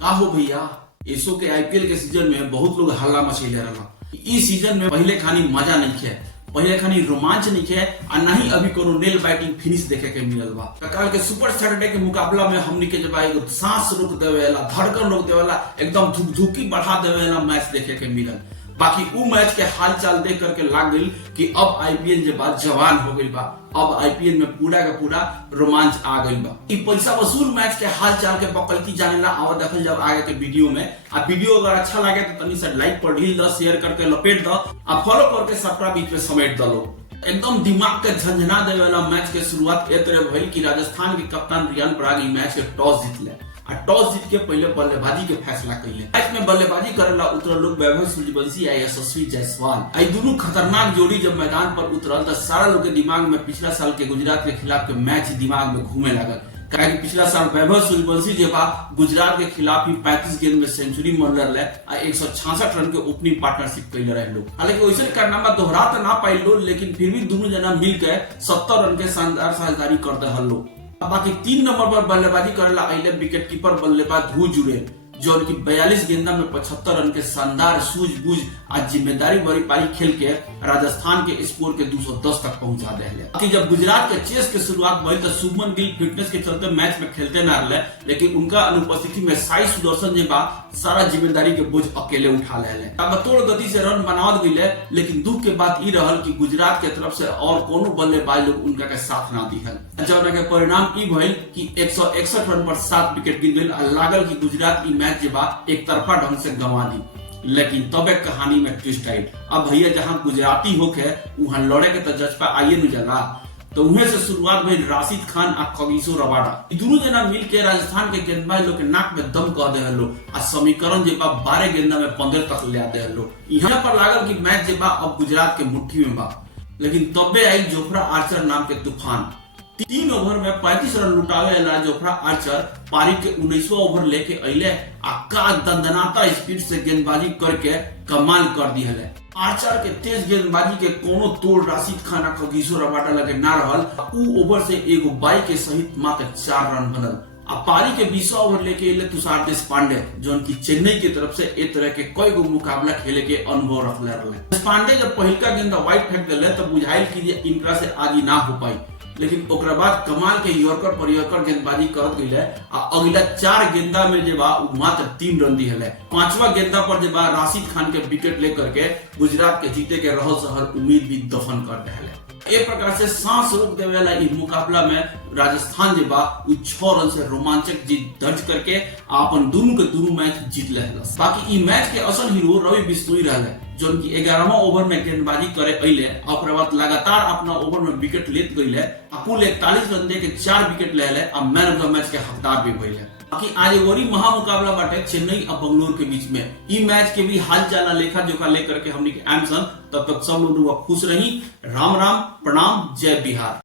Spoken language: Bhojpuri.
का हो भैया, एसो के आईपीएल के सीजन में बहुत लोग हल्ला मचैले रहा। इस सीजन में पहले खानी मजा नहीं है, पहले खानी रोमांच नहीं है और ना ही अभी कोनो नेल बाइटिंग फिनिश देखे के मिलल बा। कल के सुपर सैटरडे के मुकाबला में हमनी के जब एगो सांस रोक देवे वाला, धड़कन रोक देवे वाला, एकदम धुकधुकी बढ़ा देवे वाला मैच देखे के मिलल। बाकी उ मैच के हालचाल देख करके लाग गई कि अब आईपीएल के बाद जवान हो गई बा, अब आईपीएल में पूरा का पूरा रोमांच आ गई बा। ई पैसा वसूल मैच के हालचाल के बकैती जाने ला आवा देखल जब आगे के वीडियो में। आ वीडियो अगर अच्छा लगे तो तनी से लाइक पर ढील द, शेयर करके लपेट द आ फॉलो करके सबका बीच में समेट द लो। एकदम दिमाग के झंझना देवे वाला मैच के शुरुआत ए तरह भइल कि राजस्थान के कप्तान रियान पराग ई मैच के टॉस जीतले। टॉस जीत के पहले बल्लेबाजी के फैसला कैले। मैच में बल्लेबाजी करेला उतरल लोग वैभव सूर्यवंशी और यशस्वी जायसवाल। आई दोनों खतरनाक जोड़ी जब मैदान पर उतरल तो सारा लोग के दिमाग में पिछला साल के गुजरात के खिलाफ के मैच दिमाग में घूमे लागल। कारण पिछला साल वैभव सूर्यवंशी जे बा गुजरात के खिलाफ ही 35 गेंद में सेंचुरी मार रहे और 166 रन के ओपनिंग पार्टनरशिप कैले रहे लोग। हालांकि वैसे कारनामा दोहरा तो ना पाइल लोग, लेकिन फिर भी दोनों जना मिलकर 70 रन के शानदार साझेदारी कर दे लोग। बाकी 3 नंबर पर बल्लेबाजी करेला अइले विकेट कीपर बल्लेबाज ध्रुव जुरेल, जो उनकी 42 गेंदा में 75 रन के शानदार सूझबूझ आज जिम्मेदारी भरी पारी खेल के राजस्थान के स्कोर के 210 तक पहुंचा दिले। बाकी जब गुजरात के चेस के शुरुआत भई तो शुभमन गिल फिटनेस के चलते मैच में खेलते ना रहे, लेकिन उनका अनुपस्थिति में साई सुदर्शन जे बा सारा जिम्मेदारी के बोझ अकेले उठा ले। ताबड़तोड़ गति से रन बनावत गइले, लेकिन दुख के बात ई रहल कि गुजरात के तरफ से और कोनो बल्लेबाज लोग उनका के साथ ना दिहल। जौना के परिणाम ई भइल कि 161 रन पर 7 विकेट गिर गइल और लागल कि गुजरात ई मैच जे बा एक तरफा ढंग से गंवा दी। लेकिन तबे कहानी में ट्विस्ट आई। अब भैया जहां गुजराती होके वहां लड़े के तो जज्बा आइए न जाला। तो उन्हें से शुरुआत भई राशिद खान और खगीसो रबाडा। दोनों जना मिल के राजस्थान के गेंदबाज लोग के नाक में दम कह दे हलो आ समीकरण जे बा 12 गेंदा में 15 तक ले दे हलो। यहाँ पर लागल कि मैच जे बा अब गुजरात के मुट्ठी में बा। लेकिन तबे आई जोफ्रा आर्चर नाम के तूफान। 3 ओवर में 35 रन लुटावे वाला जोफ्रा आर्चर पारी के 19वां ओवर लेके अइले आ का दंदनाता स्पीड से गेंदबाजी करके कमाल कर दी है। आर्चर के तेज गेंदबाजी के कोनो तोड़ राशिद खान और खगीसो रबाडा लगे ना रहल। उ ओवर से एगो बाई के सहित मात्र 4 रन बनल। आ पारी के 20वां ओवर लेके अइले तुषार देशपांडे, जो उनकी चेन्नई की तरफ से ए तरह के कई गो मुकाबला खेले के अनुभव रखले रहले। देशपांडे जब पहिलका गेंदा वाइड फेंक दिले तब बुझाइल कि इनका से आगे ना हो पाई, लेकिन ओकरा बाद कमाल के यॉर्कर पर यॉर्कर गेंदबाजी करत गइले आ अगला 4 गेंदा में जे बा मात्र 3 रन दिहले। 5वां गेंदा पर जे बा राशिद खान के विकेट लेकर के गुजरात के जीते के रहल सहर उम्मीद भी दफन कर देले। एक प्रकार से सांस रोक देवे वाला ई मुकाबला में राजस्थान जे बा 6 रन से रोमांचक जीत दर्ज करके अपन दोनों के दोनों मैच जीत लेहलस। बाकी ई मैच के असल हीरो रवि बिश्नोई रहले, जो उनकी 11वां ओवर में गेंदबाजी करे अइले और बाद लगातार अपना ओवर में विकेट लेत गइले आ कुल 41 रन दे के 4 विकेट लेले आ मैन ऑफ द मैच के हकदार भी भइले। बाकी आज एगोरी महा मुकाबला बाटे चेन्नई और बंगलुरु के बीच में। ई मैच के भी हाल चाल लेखा जोखा लेकर के हमनी के एमसन। तब तक सब लोग खुश रही। राम राम, प्रणाम, जय बिहार।